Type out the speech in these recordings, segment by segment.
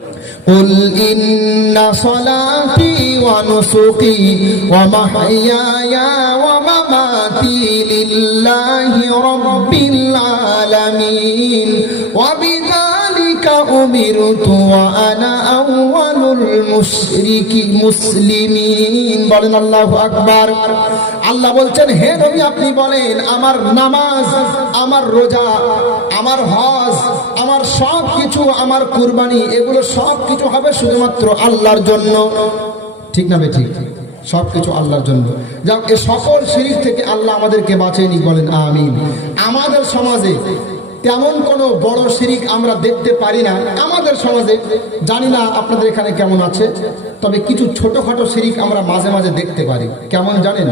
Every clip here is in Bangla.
قل إن صلاتي ونسكي ومحياي ومماتي لله رب العالمين وبذلك أمرت وأنا أول المسلمين বলেন আল্লাহু আকবার। আল্লাহ বলছেন, হে নবী আপনি বলেন, আমার নামাজ, আমার রোজা, আমার হজ, আমার সব কিছু, আমার কুরবানি, এগুলো সব কিছু হবে শুধুমাত্র আল্লাহর জন্য। ঠিক না বেঠিক? সব কিছু আল্লাহর জন্য। যাক, এই সকল শিরক থেকে আল্লাহ আমাদেরকে বাঁচিয়ে নিক, বলেন আমিন। আমাদের সমাজে তেমন কোনো বড় শিরক আমরা দেখতে পারি না আমাদের সমাজে। জানি না আপনাদের এখানে কেমন আছে, তবে কিছু ছোটখাটো শিরক আমরা মাঝে মাঝে দেখতে পারি। কেমন জানেন?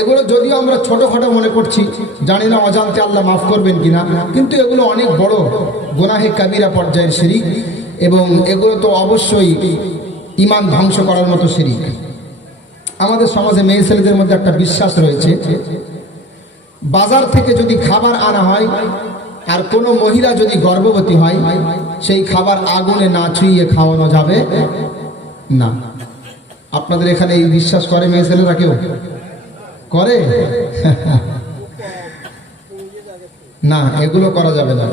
এগুলো যদিও আমরা ছোটখাটো মনে করছি, জানি না অজান্তে আল্লাহ মাফ করবেন কিনা, কিন্তু এগুলো অনেক বড় গুনাহে কাবিরা পর্যায়ের শিরক, এবং এগুলো তো অবশ্যই ঈমান ধ্বংস করার মতো শিরক। আমাদের সমাজে মেয়ে ছেলেদের মধ্যে একটা বিশ্বাস রয়েছে, বাজার থেকে যদি খাবার আনা হয় আর কোনো মহিলা যদি গর্ভবতী হয়, সেই খাবার আগুনে না ছুঁয়ে খাওয়ানো যাবে না। আপনাদের এখানে এই বিশ্বাস করে মেয়ে ছেলেরা? কেউ করে না, এগুলো করা যাবে না।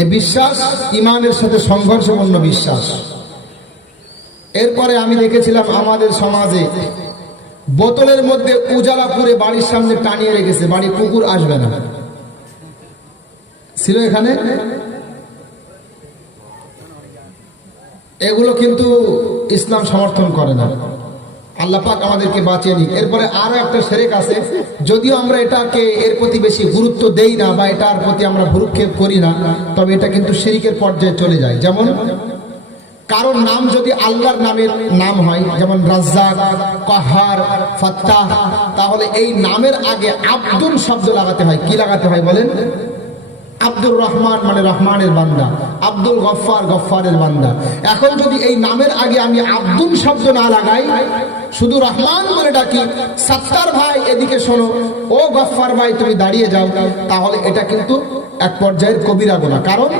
এই বিশ্বাস ঈমানের সাথে সংঘর্ষপূর্ণ বিশ্বাস। এরপরে আমি দেখেছিলাম আমাদের সমাজে বোতলের মধ্যে উজালা পুরে বাড়ির সামনে টানিয়ে রেখেছে, বাড়ি কুকুর আসবে না, ছিল এখানে। এগুলো কিন্তু ইসলাম সমর্থন করে না। আল্লাহ পাক আমাদেরকে বাঁচিয়ে নিক। এরপরে আরো একটা শিরক আছে, যদিও আমরা এটাকে এর প্রতি বেশি গুরুত্ব দেই না বা এটার প্রতি আমরা ভ্রুক্ষেপ করি না, তবে এটা কিন্তু শিরকের পর্যায়ে চলে যায়। যেমন কারোর নাম যদি আল্লাহর নামের নাম হয়, যেমন রাজ্জাক, কাহার, ফাত্তাহ, তাহলে এই নামের আগে আব্দুল শব্দ লাগাতে হয়। কি লাগাতে হয় বলেন? আব্দুর রহমান মানে রহমানের বান্দা, আব্দুল গফফার গফফারের বান্দা। এখন যদি এই নামের আগে আমি আব্দুল শব্দ না লাগাই, শুধু রহমান বলে ডাকি, সত্তার ভাই এদিকে শোনো, ও গফফার ভাই তুমি দাঁড়িয়ে যাও, তাহলে এটা কিন্তু এক পর্যায়ের কবিরা গুনাহ। কারণ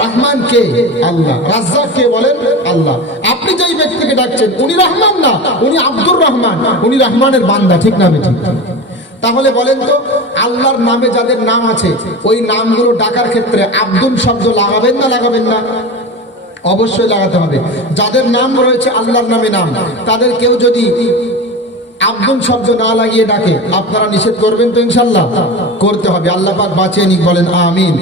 রহমান কে? আল্লাহ। রাজ্জাক কে বলেন? আল্লাহ। আপনি যেই ব্যক্তিকে ডাকছেন উনি রহমান না, উনি আব্দুর রহমান, উনি রহমানের বান্দা। ঠিক না বেঠিক? তাহলে বলেন তো, আল্লাহর নামে যাদের নাম আছে ওই নামগুলো ডাকার ক্ষেত্রে আব্দুল শব্দ লাগাবেন না লাগাবেন না? অবশ্যই লাগাতে হবে। যাদের নাম রয়েছে আল্লাহর নামে নাম, তাদের কেউ যদি আব্দুল শব্দ না লাগিয়ে ডাকে, আপনারা নিষেধ করবেন তো? ইনশাআল্লাহ করতে হবে। আল্লাহ পাক বাঁচিয়ে নিক, বলেন আমিন।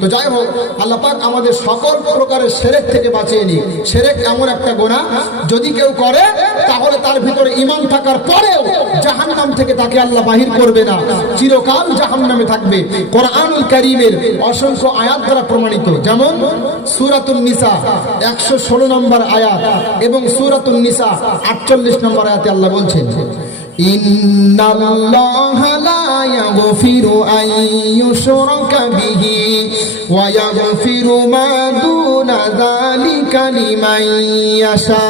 তো যাই হোক, আল্লাহ পাক আমাদের সকল প্রকারের শিরক থেকে বাঁচিয়ে নিক। শিরক এমন একটা গুনাহ, যদি কেউ করে তাহলে তার ভিতরে ঈমান থাকার পরেও জাহান্নাম থেকে তাকে আল্লাহ বাহির করবে না, চিরকাল জাহান্নামে থাকবে। কোরআনুল কারীমের অসংখ্য আয়াত দ্বারা প্রমাণিত। যেমন সূরাতুন নিসা 116 নম্বর আয়াত এবং সূরাতুন নিসা 48 নম্বর আয়াতে আল্লাহ বলছেন, ইন্নাল্লাহা লা ইয়াগফিরু আন ইউশরাকা বিহি ওয়া ইয়াগফিরু মা দুনা যালিকা লিমান ইয়াশা।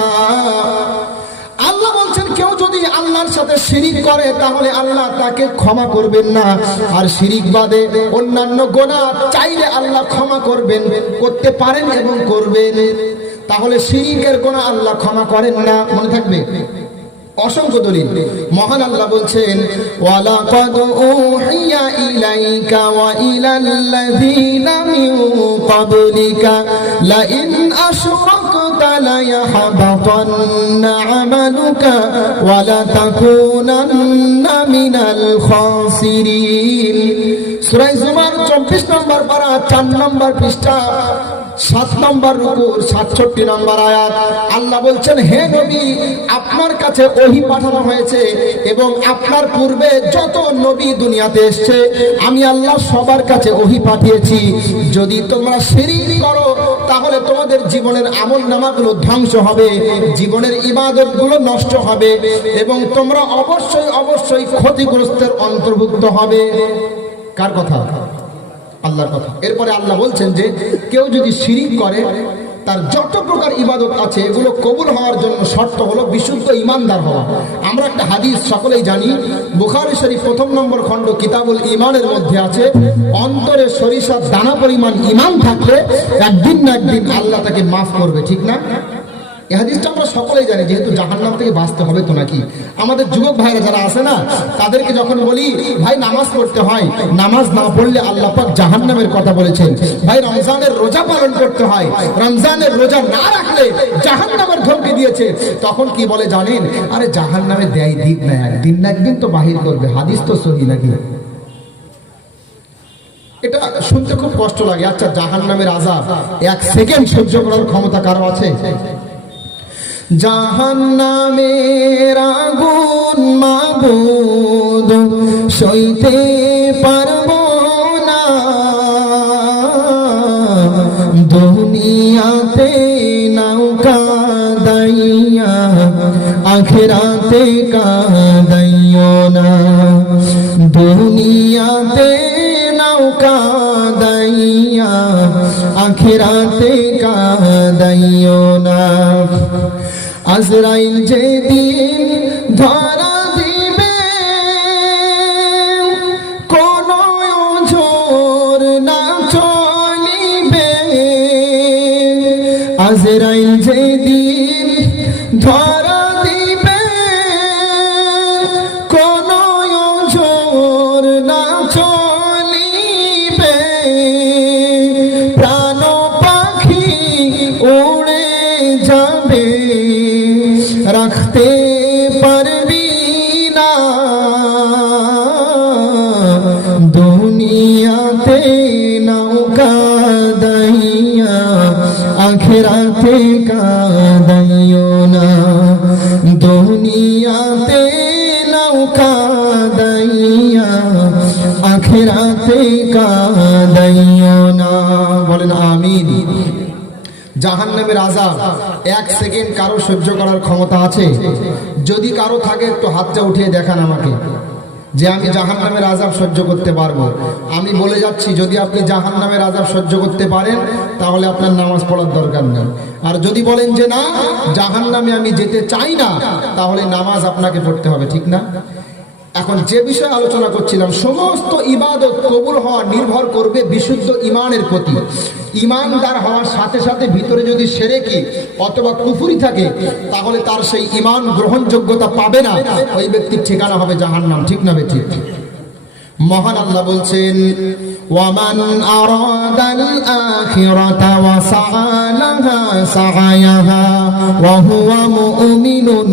আল্লাহ বলছেন, কেউ যদি আল্লাহর সাথে শিরিক করে তাহলে আল্লাহ তাকে ক্ষমা করবেন না, আর শিরিক বাদে অন্যান্য গুনাহ চাইলে আল্লাহ ক্ষমা করবেন, করতে পারেন এবং করবেন। তাহলে শিরিকের গুনাহ আল্লাহ ক্ষমা করেন না, মনে থাকবে। অসংখ্য দলিল। মহান আল্লাহ বলছেন, ওয়ালাকাদ উহিয়া ইলাইকা ওয়া ইলাল্লাযীনা মিন ক্বাবলিকা লাইন আশরাকতা লায়াহবাতান্না আমালুকা ওয়া লাতাকুনান্না মিনাল খাসিরিন। সূরা জুমার 24 নম্বর পারা 4 নম্বর পৃষ্ঠা 7 নম্বর রুকুর 67 নম্বর আয়াত। আল্লাহ বলছেন, হে নবী, আপনার কাছে ওহী পাঠানো হয়েছে এবং আপনার পূর্বে যত নবী দুনিয়াতে এসেছে আমি আল্লাহ সবার কাছে ওহী পাঠিয়েছি। যদি তোমরা শিরক করো তাহলে তোমাদের জীবনের আমলনামাগুলো ধ্বংস হবে, জীবনের ইবাদতগুলো নষ্ট হবে এবং তোমরা অবশ্যই অবশ্যই ক্ষতিগ্রস্তের অন্তর্ভুক্ত হবে। কার কথা? আল্লাহর কথা। এরপরে আল্লাহ বলছেন যে কেউ যদি শিরক করে তার যত প্রকার ইবাদত আছে এগুলো কবুল হওয়ার জন্য শর্ত হলো বিশুদ্ধ ইমানদার হওয়া। আমরা একটা হাদিস সকলেই জানি, বুখারী শরীফ ১ম নম্বর খণ্ড কিতাবুল ঈমানের মধ্যে আছে, অন্তরে সরিষার দানা পরিমাণ ঈমান থাকলে একদিন না একদিন আল্লাহ তাকে মাফ করবে, ঠিক না? এই হাদিসটা আমরা সকলেই জানি, যেহেতু জাহান্নাম থেকে বাঁচতে হবে তো নাকি। আমাদের যুবক ভাইরা যারা আছে না, তাদেরকে যখন বলি ভাই নামাজ পড়তে হয়, নামাজ না পড়লে আল্লাহ পাক জাহান্নামের কথা বলেছেন। ভাই রমজানের রোজা পালন করতে হয়, রমজানের রোজা না রাখলে জাহান্নামের ধমকি দিয়েছে, তখন কি বলে জানেন? আরে জাহান্নামে দেয় দিক না, একদিন না একদিন তো বাহির করবে, হাদিস তো সহি নাকি। এটা শুনতে খুব কষ্ট লাগে। আচ্ছা, জাহান্নামের আযাব 1 সেকেন্ড সহ্য করার ক্ষমতা কারো আছে? জাহান্নামের আগুন মাবুদ সইতে পারবো না, দুনিয়াতে নৌকা দাইয়া আখিরাতে কাদাইও না, দুনিয়াতে নৌকা দাইয়া আখিরাতে কাদাইও না। আজরাইল যেদিন ধরা দিবে কোন জোর না চলিবে, আজরাইল যেদিন ধরা দিবে কোন জোর না চলিবে, প্রাণ পাখি উড়ে যাবে রাখতে পারবি না, দুনিয়াতে নৌকা দাইয়া আখিরাতে কাদাইও না, দুনিয়াতে নৌকা দাইয়া আখিরাতে কাদাইও না। বলেন আমিন। জাহান্নামের আযাব 1 সেকেন্ড কারো সহ্য করার ক্ষমতা আছে? যদি কারো থাকে একটু হাতটা উঠিয়ে দেখান আমাকে, যে আমি জাহান্নামের আযাব সহ্য করতে পারবো। আমি বলে যাচ্ছি, যদি আপনি জাহান্নামের আযাব সহ্য করতে পারেন তাহলে আপনার নামাজ পড়ার দরকার নেই। আর যদি বলেন যে না, জাহান্নামে আমি যেতে চাই না, তাহলে নামাজ আপনাকে পড়তে হবে, ঠিক না? এখন যে বিষয়ে আলোচনা করছিলাম, সমস্ত ইবাদত কবুল হওয়া নির্ভর করবে বিশুদ্ধ ঈমানের প্রতি। ঈমানদার হওয়ার সাথে সাথে ভিতরে যদি শিরকি অথবা কুফরি থাকে, তাহলে তার সেই ঈমান গ্রহণযোগ্যতা পাবে না, ওই ব্যক্তির ঠিকানা হবে জাহান্নাম, ঠিক না বেঠিক? মহান আল্লাহ বলছেন, ওয়ামান আরাদাল আখিরাতা ওয়া সাআলাহা সাআয়াহা ওয়া হুয়া মুমিনুন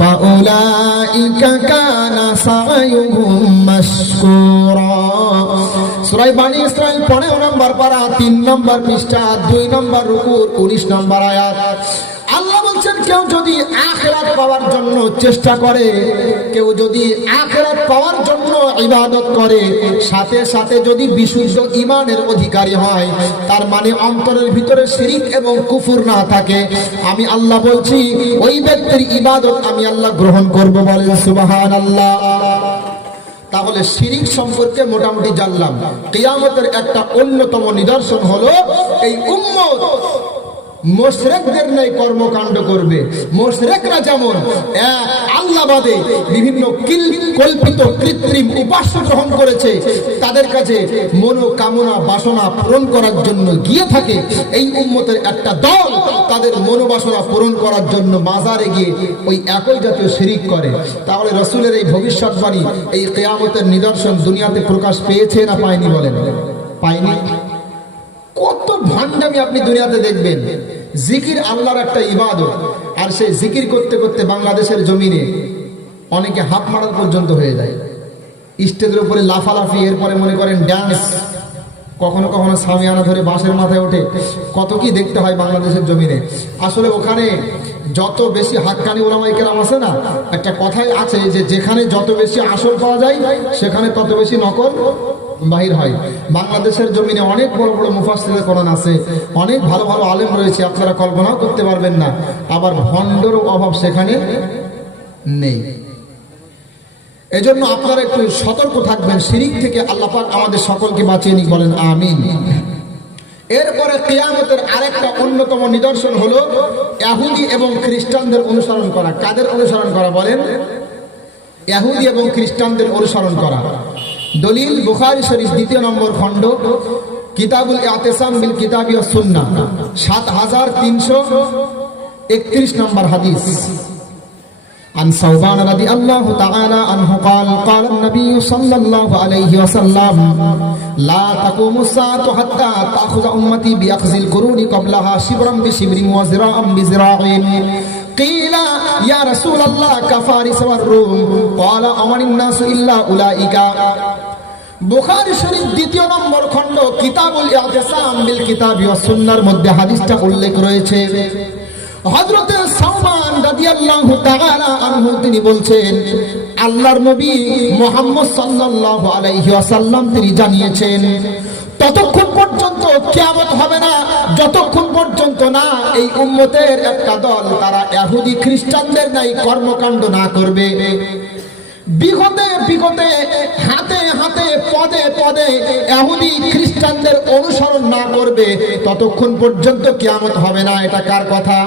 ফাউলাইকা কানা সাআয়ুহুম মাশকুরা। সূরা বনী ইসরাঈল 15 নম্বর পারা 3 নম্বর পৃষ্ঠা 2 নম্বর রুকু 19 নম্বর আয়াত। আল্লাহ বলছেন, কেউ যদি আখিরাত পাওয়ার জন্য চেষ্টা করে, কেউ যদি আখিরাত পাওয়ার জন্য ইবাদত করে, সাথে সাথে যদি বিশুদ্ধ ঈমানের অধিকারী হয়, তার মানে অন্তরের ভিতরে শিরক এবং কুফর না থাকে, আমি আল্লাহ বলছি ওই ব্যক্তির ইবাদত আমি আল্লাহ গ্রহণ করব। বলেন সুবহানাল্লাহ। তাহলে শিরক সম্পর্কে মোটামুটি জানলাম। কিয়ামতের একটা অন্যতম নিদর্শন হলো এই উম্মত মুশরিকদের ন্যায় কর্মকাণ্ড করবে। মুশরিকরা যেমন আল্লাহ বাদে বিভিন্ন কল্পিত কৃত্রিম উপাস্য গ্রহণ করেছে, তাদের কাছে মনোকামনা বাসনা পূরণ করার জন্য গিয়ে থাকে, এই উম্মতের একটা দল তাদের মনোবাসনা পূরণ করার জন্য মাজারে গিয়ে ওই একই জাতীয় শিরক করে। তাহলে রাসূলের এই ভবিষ্যৎবাণী, এই কিয়ামতের নিদর্শন দুনিয়াতে প্রকাশ পেয়েছে না পায়নি? বলেন, পায়নি? কত ভান্ডামি আপনি দুনিয়াতে দেখবেন। জিকির আল্লাহর একটা ইবাদত, আর সেই জিকির করতে করতে বাংলাদেশের জমিনে অনেকে হাত মারার পর্যন্ত হয়ে যায়, স্টেজের উপরে লাফালাফি, এরপরে মনে করেন ডান্স, কখনো কখনো সামিয়ানা ধরে বাঁশের মাথায় ওঠে, কত কি দেখতে হয় বাংলাদেশের জমিনে। আসলে ওখানে যত বেশি হাক্কানি ওলামায়ে কেরাম আছে না, একটা কথাই আছে যে যেখানে যত বেশি আসল পাওয়া যায় সেখানে তত বেশি নকল বাহির হয়। বাংলাদেশের জমিনে অনেক বড় বড় মুফাসসিরে কোরআন আছে, অনেক ভালো ভালো আলেম রয়েছে, আপনারা কল্পনাও করতে পারবেন না। আবার ভণ্ডেরও অভাব সেখানে নেই। এজন্য আপনারা একটু সতর্ক থাকবেন, শিরক থেকে আল্লাহ পাক আমাদের সকলকে বাঁচিয়ে নিক। বলেন আমিন। এরপরে কিয়ামতের আরেকটা অন্যতম নিদর্শন হলো ইহুদি এবং খ্রিস্টানদের অনুসরণ করা। কাদের অনুসরণ করা বলেন? ইহুদি এবং খ্রিস্টানদের অনুসরণ করা। দলিল বুখারী শরীফ 2 নম্বর খণ্ড, কিতাবুল ইতিসাম বিল কিতাবি ওয়াস সুন্নাহ, 7331 নম্বর হাদিস। عن ثوبان رضي الله تعالى عنه قال قال النبي صلى الله عليه وسلم لا تقوم الساعة حتى تأخذ أمتي بأخذ القرون قبلها شبرا بشبر وذراعا بذراع قيل يا رسول الله كفارس والروم قال أمن الناس إلا أولئك। বুখারী শরীফ 2 নম্বর খণ্ড, কিতাবুল ইতিসাম বিল কিতাবি ওয়াস সুন্নাহর মধ্যে হাদিসটা উল্লেখ রয়েছে। হযরত সাওবান রাদিয়াল্লাহু তাআলা আনহু তিনি বলছেন, আল্লাহর নবী মুহাম্মদ সাল্লাল্লাহু আলাইহি ওয়াসাল্লাম তিনি জানিয়েছেন, ততক্ষণ পর্যন্ত কিয়ামত হবে না যতক্ষণ পর্যন্ত না এই উম্মতের একটা দল তারা ইহুদি খ্রিস্টানদের ন্যায় কর্মকাণ্ড না করবে। বিগতে বিগতে হাতে হাতে পদে পদে ইহুদি খ্রিস্টানদের অনুসরণ না করবে ততক্ষণ পর্যন্ত কিয়ামত হবে না। এটা কার কথা?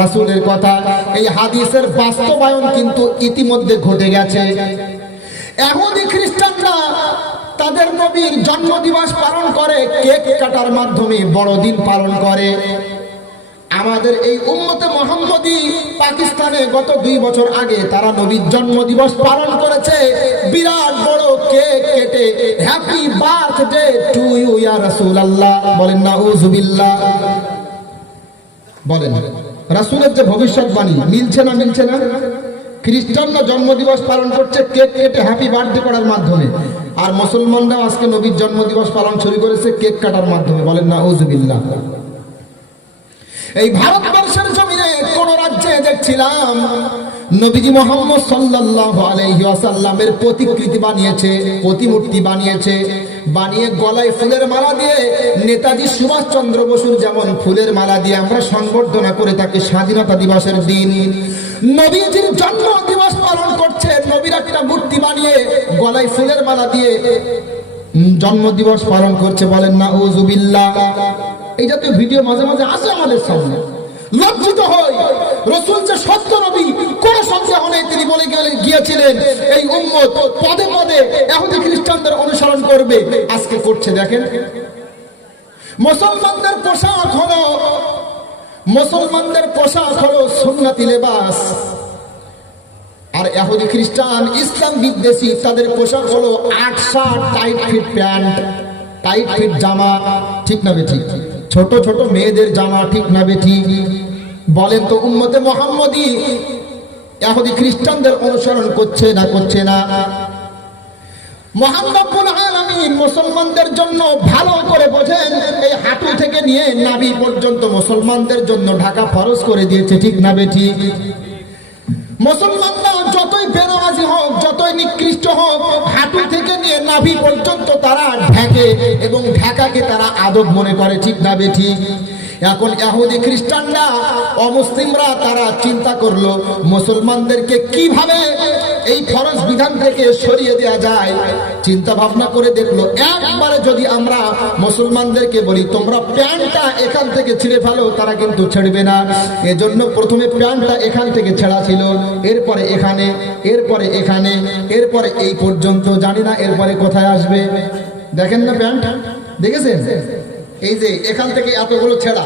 রাসূলের কথা। এই হাদিসের বাস্তবায়ন কিন্তু ইতিমধ্যে ঘটে গেছে। ইহুদি খ্রিস্টানরা তাদের নবীর জন্মদিবস পালন করে কেক কাটার মাধ্যমে, বড়দিন পালন করে। আমাদের এই উম্মতে মুহাম্মদী পাকিস্তানে গত 2 বছর আগে তারা নবীর জন্মদিবস পালন করেছে বিরাট বড় কেক কেটে, হ্যাপি বার্থডে টু ইউ ইয়া রাসূলুল্লাহ। বলেন নাউযুবিল্লাহ। বলেন রাসূলের যে ভবিষ্যৎবাণী মিলছে না? মিলছে না? খ্রিস্টানরা জন্মদিবস পালন করছে কেক কেটে হ্যাপি বার্থডে করার মাধ্যমে, আর মুসলমানরা আজকে নবীর জন্মদিবস পালন শুরু করেছে কেক কাটার মাধ্যমে। বলেন নাউযুবিল্লাহ। এই ভারতবর্ষের জমিনে কোন রাজ্যে দেখছিলাম নবীজি মুহাম্মদ সাল্লাল্লাহু আলাইহি ওয়াসাল্লামের প্রতিকৃতি বানিয়েছে, প্রতিমূর্তি বানিয়েছে, বানিয়ে গলায় ফুলের মালা দিয়ে নেতাজি সুভাষচন্দ্র বসুর যেমন ফুলের মালা দিয়ে আমরা সংবর্ধনা করে থাকি স্বাধীনতা দিবসের দিন, নবীজির জন্ম দিবস পালন করছে নবীর একটা মূর্তি বানিয়ে গলায় ফুলের মালা দিয়ে জন্ম দিবস পালন করছে। বলেন নাউযুবিল্লাহ। এই জাতীয় ভিডিও মাঝে মাঝে আসে আমাদের সামনে, লজ্জিত হই। রাসূল যে সত্য নবী, কোন সন্দেহ নেই, তিনি বলে গিয়েছিলেন এই উম্মত পদে পদে ইহুদি খ্রিস্টানদের অনুসরণ করবে। আজকে করছে। দেখেন মুসলমানদের পোশাক হলো সুন্নতি লেবাস, আর ইহুদি খ্রিস্টান ইসলাম বিদ্বেষী তাদের পোশাক হলো 8 shirt, tight fit pant, tight fit জামা। ঠিক না বেঠিক? ছোট ছোট মেয়েদের জামা। ঠিক না বেঠিক? বলেন তো উম্মতে মুহাম্মদী ইহুদি খ্রিস্টানদের অনুসরণ করছে না? করছে না? মহান রব্বুল আলামিন মুসলমানদের জন্য ভালো করে বোঝেন, এই হাঁটু থেকে নিয়ে নাভি পর্যন্ত মুসলমানদের জন্য ঢাকা ফরজ করে দিয়েছে। ঠিক না বেঠিক? মুসলমানরা যতই বেনামাজি হোক, যতই নিকৃষ্ট হোক, হাঁটু থেকে নিয়ে নাভি পর্যন্ত তারা ঢাকে এবং ঢাকাকে তারা আদব মনে করে। ঠিক না বেঠিক? এখন ইহুদি খ্রিস্টানরা অমুসলিমরা তারা চিন্তা করলো মুসলমানদেরকে কিভাবে এই ফরজ বিধান থেকে সরিয়ে দেওয়া যায়। চিন্তা ভাবনা করে দেখলো একবারে যদি আমরা মুসলমানদেরকে বলি তোমরা প্যান্টটা এখান থেকে ছিঁড়ে ফেলো, তারা কিন্তু ছেড়বে না। এজন্য প্রথমে প্যান্টটা এখান থেকে ছেঁড়া ছিল, এরপরে এখানে, এরপরে এখানে, এরপরে এই পর্যন্ত, জানি না এরপরে কোথায় আসবে। দেখেন না প্যান্ট, দেখেছেন? এই যে এখান থেকে এতগুলো ছেঁড়া,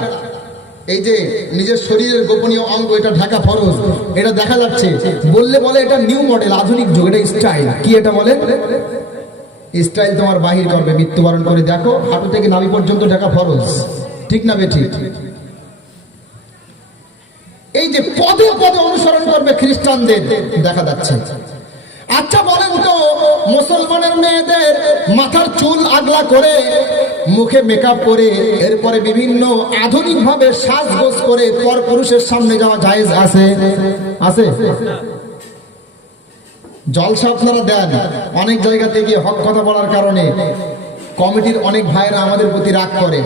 এই যে নিজের শরীরের গোপনীয় অঙ্গ, এটা ঢাকা ফরজ, এটা দেখা যাচ্ছে। বললে বলে এটা নিউ মডেল, আধুনিক যুগ, এটা স্টাইল। কি এটা বলে? স্টাইল তোমার বাহির করবে। মৃত্যুবরণ করে দেখো, হাঁটু থেকে নাভি পর্যন্ত ঢাকা ফরজ। ঠিক না বেঠিক? এই যে পদে পদে অনুসরণ করবে খ্রিস্টানদের দেখা যাচ্ছে। আচ্ছা বলেন তো, মুসলমানের মেয়েদের মাথার চুল আগলা করে, মুখে মেকআপ করে, এরপরে বিভিন্ন আধুনিক ভাবে সাজগোজ করে পরপুরুষের সামনে যাওয়া জায়েজ আছে? আছে? জলসা আপনারা দেন অনেক জায়গা থেকে হক কথা বলার কারণে, কমিটির অনেক ভাইরা আমাদের প্রতি রাগ করে,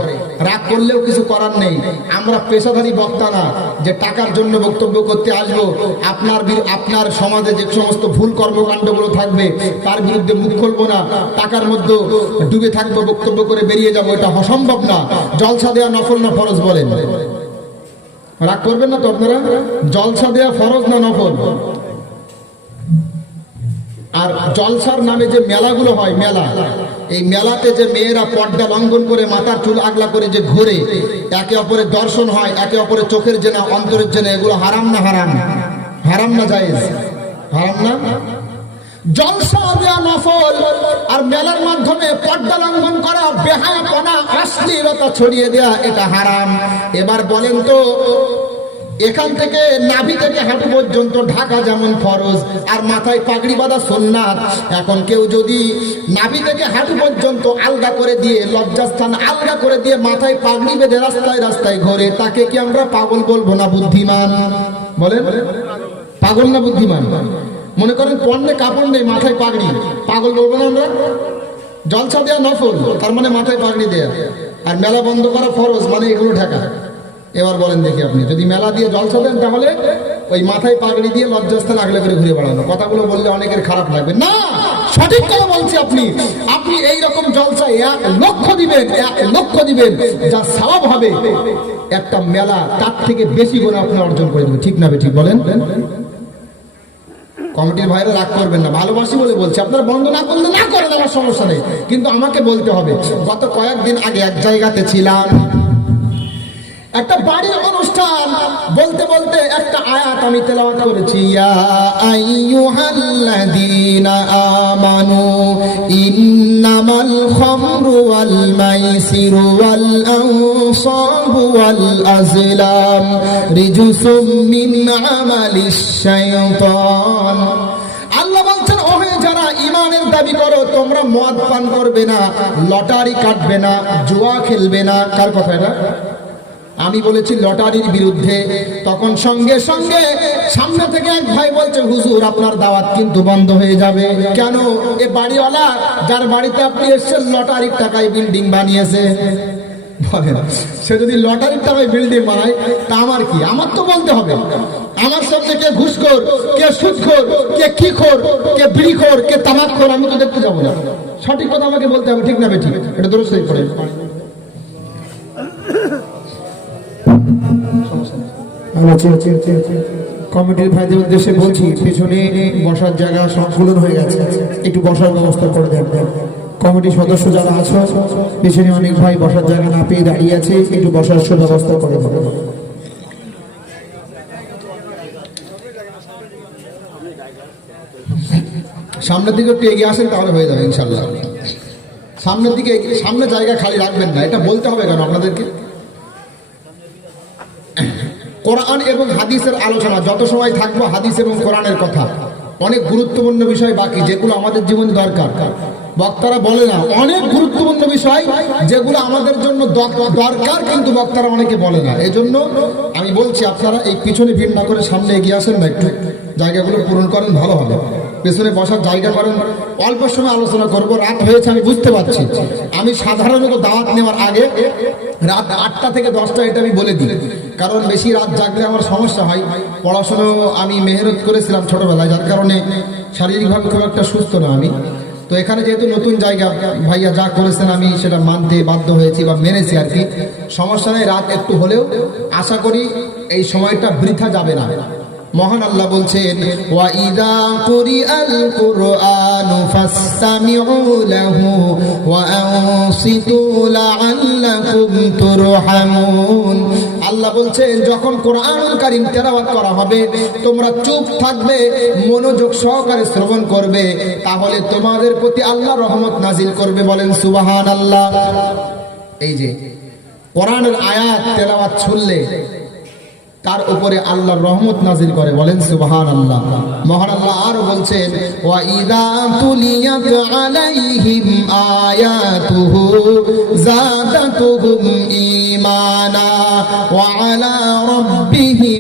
রাগ করলেও কিছু করার নেই। আমরা পেশাদারী বক্তা না যে টাকার জন্য বক্তব্য করতে আসবো। আপনার সমাজে যে সমস্ত ভুল কর্মকাণ্ডগুলো থাকবে তার বিরুদ্ধে মুখ খুলবো না, টাকার মধ্যে ডুবে থাকবো, বক্তব্য করে বেরিয়ে যাবো, এটা অসম্ভব না। জলসা দেওয়া নফল না ফরজ বলেন? রাগ করবেন না তো আপনারা? জলসা দেওয়া ফরজ না নফল? আর জলসার নামে যে মেলাগুলো হয়, মেলা, এই মেলাতে যে মেয়েরা পর্দা লঙ্ঘন করে মাথার চুল আগলা করে যে ঘুরে, একে অপরের দর্শন হয়, একে অপরের চোখের জেনা, অন্তরের জেনা, এগুলো হারাম না হারাম? হারাম না জায়েজ? হারাম না? জলসা দেওয়া নফল, আর মেলার মাধ্যমে পর্দা লঙ্ঘন করা, বেহায়াপনা, অশ্লীলতা ছড়িয়ে দেয়া, এটা হারাম। এবার বলেন তো, এখান থেকে নাভি থেকে হাঁটু পর্যন্ত ঢাকা যেমন ফরজ আর মাথায় পাগড়ি বাঁধা সুন্নাত, এখন কেউ যদি নাভি থেকে হাঁটু পর্যন্ত আলগা করে দিয়ে, লজ্জাস্থান আলগা করে দিয়ে মাথায় পাগড়ি বেঁধে রাস্তায় রাস্তায় ঘোরে, তাকে কি আমরা পাগল বলবো না বুদ্ধিমান? বলেন, পাগল না বুদ্ধিমান? মনে করেন পণ্যে কাপড় নেই, মাথায় পাগড়ি, পাগল বলবো না আমরা? জলসা দেয়া নফল, তার মানে মাথায় পাগড়ি দেয়া, আর মেলা বন্ধ করা ফরজ, মানে এগুলো ঢাকা। এবার বলেন দেখি, আপনি যদি মেলা দিয়ে জলসা দেন তাহলে ওই মাথায় পাগড়ি দিয়ে লজ্জাস্থান আগলে করে ঘুরে বেড়ানো, কথাগুলো বললে অনেকের খারাপ লাগবে না, সঠিক কথা বলছি। আপনি এইরকম জলসায় 1 লক্ষ দিবেন, 1 লক্ষ দিবেন, যা সওয়াব হবে একটা মেলা তার থেকে বেশি গুণ আপনি অর্জন করে দেবেন। ঠিক না ঠিক বলেন? কমিটির ভাইরা রাগ করবেন না, ভালোবাসি বলে বলছি। আপনারা বন্ধ না করলে না করেন, আমার সমস্যা নেই, কিন্তু আমাকে বলতে হবে। গত কয়েকদিন আগে এক জায়গাতে ছিলাম, একটা বাড়ির অনুষ্ঠান, বলতে বলতে একটা আয়াত আমি তেলাওয়াত করেছি, ইয়া আইয়ুহাল্লাযীনা আমানু ইন্নামাল খামরু ওয়াল মাইসিরু ওয়াল আনসাবু ওয়াল আজলাম রিজসুম মিন আমালিশ শাইতান। আল্লাহ বলছেন, ওহে যারা ঈমানের দাবি করো, তোমরা মদ পান করবে না, লটারি কাটবে না, জুয়া খেলবে না। কার কথা এটা? আমি বলেছি লটারির বিরুদ্ধে। তখন সঙ্গে সঙ্গে সামনে থেকে এক ভাই বলছে, হুজুর আপনার দাওয়াত কিন্তু বন্ধ হয়ে যাবে। কেন? এ বাড়িওয়ালা যার বাড়িতে আপনি এসেছেন লটারির টাকায় বিল্ডিং বানিয়েছে। বলেন, সে যদি লটারির টাকায় বিল্ডিং বানায় তা আমার কি? আমার তো বলতে হবে। আমার সামনে কে ঘুষখোর, কে সুদখোর, কে খিখোর, কে বিড়িখোর, কে তামাকখোর, আমি তো দেখতে যাবো না। সঠিক কথা আমাকে বলতে হবে, ঠিক না বেঠিক? এটা দরুদ শরীফ পড়ে। কমিটির ভাইদের উদ্দেশ্যে বলছি, পেছনে বসার জায়গা সংকুলন হয়ে গেছে, একটু বসার ব্যবস্থা করে দেন। কমিটির সদস্য যারা আছো, পেছনে অনেক ভাই বসার জায়গা না পেয়ে দাঁড়িয়ে আছে, একটু বসার সুব্যবস্থা করে দেবেন। সামনের দিকে একটু এগিয়ে আসেন, তাহলে হয়ে যাবে ইনশাল্লাহ। সামনের দিকে, সামনে জায়গা খালি রাখবেন না, এটা বলতে হবে কেন আপনাদেরকে? কোরআন এবং হাদিসের আলোচনা যত সময় থাকবো, হাদিস এবং কোরআনের কথা, অনেক গুরুত্বপূর্ণ বিষয় বাকি যেগুলো আমাদের জীবনে দরকার। বক্তারা বলে না, অনেক গুরুত্বপূর্ণ বিষয় যেগুলো আমাদের জন্য দরকার, কিন্তু বক্তারা অনেকে বলে না। এই জন্য আমি বলছি, আপনারা এই পিছনে ভিড় না করে সামনে এগিয়ে আসেন না, একটু জায়গাগুলো পূরণ করেন, ভালো হবে। পেছনে বসার জায়গা করেন। অল্প সময় আলোচনা করব, রাত হয়েছে আমি বুঝতে পারছি। আমি সাধারণত দাওয়াত নেওয়ার আগে রাত 8টা থেকে 10টা এটা আমি বলে দিই, কারণ বেশি রাত জাগলে আমার সমস্যা হয়। পড়াশোনা আমি মেহনত করেছিলাম ছোটবেলায়, যার কারণে শারীরিকভাবে খুব একটা সুস্থ না আমি। তো এখানে যেহেতু নতুন জায়গা, ভাইয়া যা করেছেন আমি সেটা মানতে বাধ্য হয়েছি বা মেনেছি আর কি। সমস্যা নেই, রাত একটু হলেও আশা করি এই সময়টা বৃথা যাবে না। মহান আল্লাহ বলছেন, ওয়া ইযা কুরিআল কুরআনু ফাসতামিউ লাহু ওয়া আনসিতু লাআল্লাকুম তুরহামুন। আল্লাহ বলছেন, যখন কোরআনুল কারীম তেলাওয়াত করা হবে তোমরা চুপ থাকবে, মনোযোগ সহকারে শ্রবণ করবে, তাহলে তোমাদের প্রতি আল্লাহ রহমত নাজিল করবে। বলেন সুবহানাল্লাহ। এই যে কোরআনের আয়াত তেলাওয়াত শুনলে তার উপরে আল্লাহর রহমত নাজিল করে। বলেন সুবহানাল্লাহ। মহান আল্লাহ আরো বলছেন, ওয়া ইযা তুলিয়াত আলাইহিম আয়াতুহু যাদাতুহুম ঈমানা ওয়া আলা রাব্বিহিম